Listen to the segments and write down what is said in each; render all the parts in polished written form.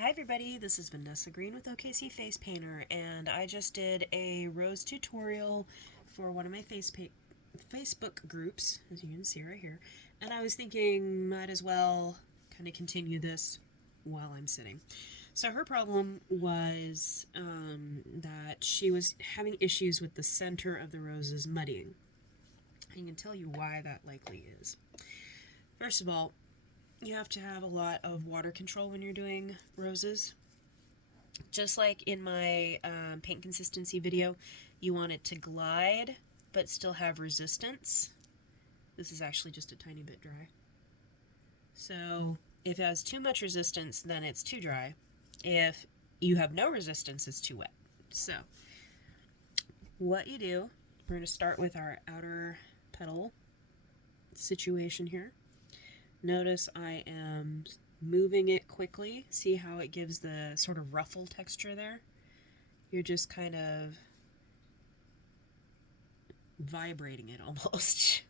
Hi everybody, this is Vanessa Green with OKC Face Painter, and I just did a rose tutorial for one of my Facebook groups, as you can see right here, and I was thinking might as well kind of continue this while I'm sitting. So her problem was that she was having issues with the center of the roses muddying. I can tell you why that likely is. First of all, you have to have a lot of water control when you're doing roses. Just like in my paint consistency video, you want it to glide but still have resistance. This is actually just a tiny bit dry. So if it has too much resistance, then it's too dry. If you have no resistance, it's too wet. So what you do, we're going to start with our outer petal situation here. Notice I am moving it quickly. See how it gives the sort of ruffle texture there? You're just kind of vibrating it almost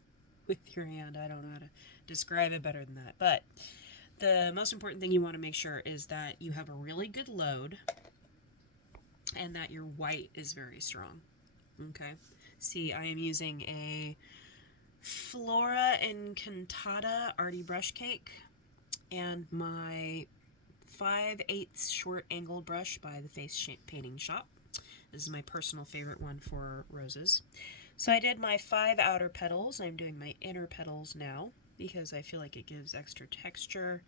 with your hand. I don't know how to describe it better than that. But the most important thing you want to make sure is that you have a really good load and that your white is very strong. Okay? See, I am using a Flora Encantada Arty brush cake and my 5/8 short angled brush by the Facepainting Shop. This is my personal favorite one for roses. So I did my 5 outer petals. I'm doing my inner petals now because I feel like it gives extra texture,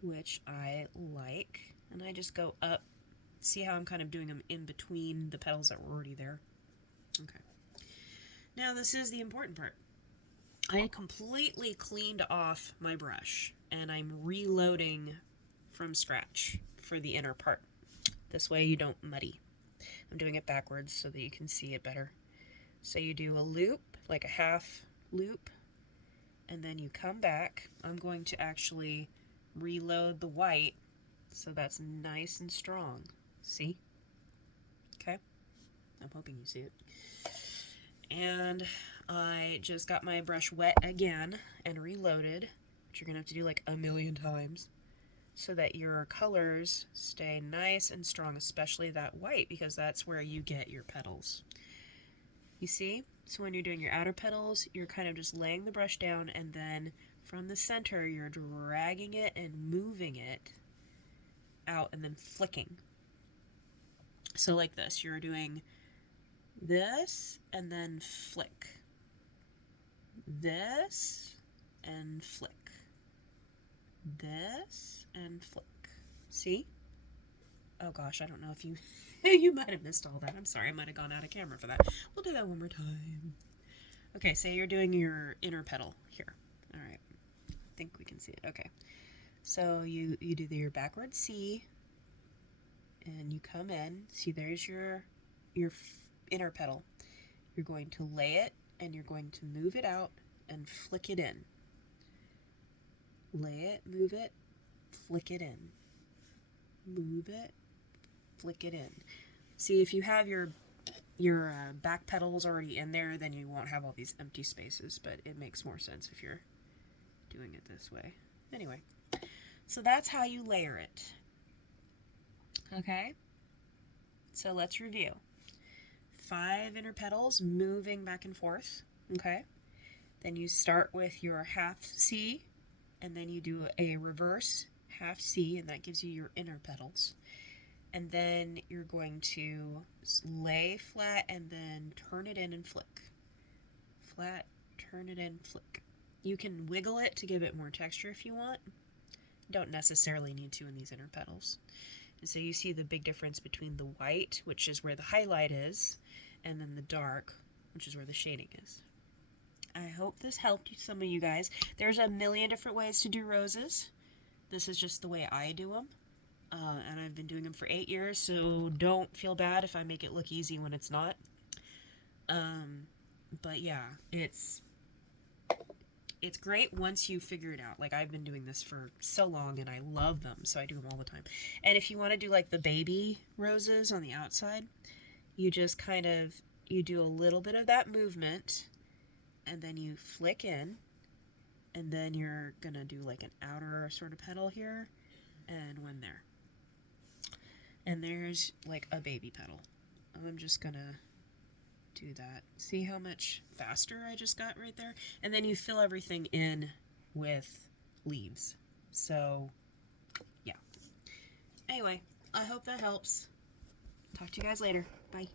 which I like. And I just go up. See how I'm kind of doing them in between the petals that were already there? Okay. Now this is the important part. I completely cleaned off my brush and I'm reloading from scratch for the inner part. This way you don't muddy. I'm doing it backwards so that you can see it better. So you do a loop, like a half loop, and then you come back. I'm going to actually reload the white so that's nice and strong. See? Okay? I'm hoping you see it. And I just got my brush wet again and reloaded, which you're going to have to do like a million times, so that your colors stay nice and strong, especially that white, because that's where you get your petals. You see? So when you're doing your outer petals, you're kind of just laying the brush down, and then from the center, you're dragging it and moving it out and then flicking. So like this, you're doing this and then flick. This and flick. This and flick. See? Oh gosh, I don't know if you you might have missed all that. I'm sorry, I might have gone out of camera for that. We'll do that one more time. Okay, say you're doing your inner petal here. All right, I think we can see it. Okay, so you do your backward C, and you come in. See, there's your inner petal. You're going to lay it, and you're going to move it out and flick it in. Lay it, move it, flick it in. Move it, flick it in. See, if you have your back petals already in there, then you won't have all these empty spaces, but it makes more sense if you're doing it this way. Anyway, so that's how you layer it. Okay? So let's review. 5 inner petals moving back and forth. Okay? Then you start with your half C, and then you do a reverse half C, and that gives you your inner petals. And then you're going to lay flat and then turn it in and flick. Flat, turn it in, flick. You can wiggle it to give it more texture if you want. Don't necessarily need to in these inner petals. And so you see the big difference between the white, which is where the highlight is, and then the dark, which is where the shading is. I hope this helped some of you guys. There's a million different ways to do roses. This is just the way I do them. And I've been doing them for 8 years, so don't feel bad if I make it look easy when it's not. But yeah, it's great once you figure it out. Like, I've been doing this for so long, and I love them, so I do them all the time. And if you want to do, like, the baby roses on the outside, you just kind of, you do a little bit of that movement, and then you flick in, and then you're gonna do like an outer sort of petal here and one there. And there's like a baby petal. I'm just gonna do that. See how much faster I just got right there? And then you fill everything in with leaves. So, yeah. Anyway, I hope that helps. Talk to you guys later. Bye.